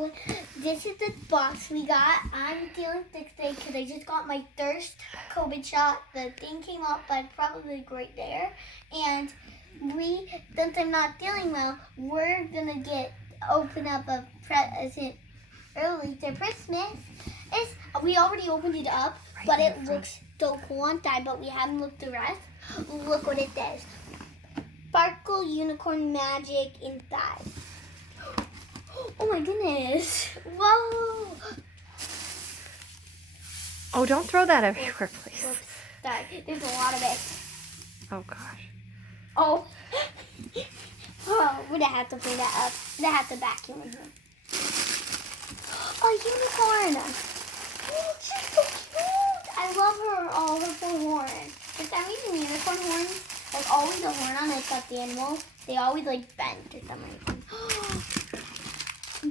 So this is the box we got. I'm feeling sick today because I just got my first COVID shot. The thing came out, but probably right there. And since I'm not feeling well, we're gonna open up a present early to Christmas. We already opened it up, but it looks so cool inside, but we haven't looked the rest. Look what it says. Sparkle Unicorn Magic inside. Oh my goodness. Whoa. Oh, don't throw that everywhere, please. Whoops. Sorry. There's a lot of it. Oh, gosh. Oh. Oh, we're gonna have to clean that up. We're gonna have to vacuum in here. A unicorn. Oh, she's so cute. I love her. Oh, her full horn. For some reason, unicorn horns, there's always a horn on it, but the animals, they always like bend for some reason.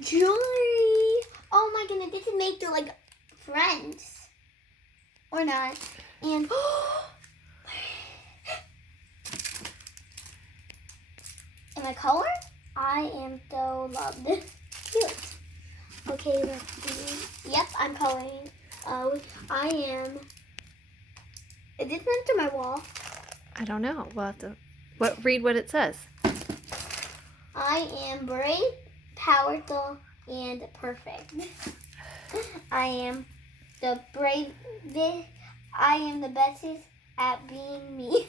Jewelry. Oh my goodness, this is made to like friends. Or not. And in my color, I am so loved. Cute. Okay, let's see. Yep, I'm coloring. Oh, I am. Is this meant to my wall? I don't know. We'll have to read what it says. I am brave, powerful, and perfect. I am the bestest at being me.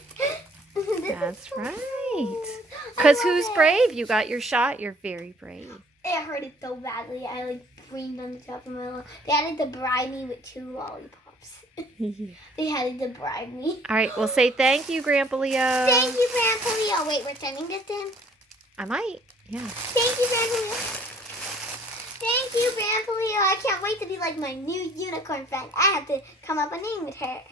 That's right. Because who's brave? You got your shot. You're very brave. It hurted so badly. I like screamed on the top of my lungs. They had to bribe me with 2 lollipops. They had to bribe me. All right. Well, say thank you, Grandpa Leo. Thank you, Grandpa Leo. Wait, we're sending this in? I might. Yeah. Thank you, Grandpa Leo. Thank you, Grandpa Leo. I can't wait to be like my new unicorn friend. I have to come up with a name with her.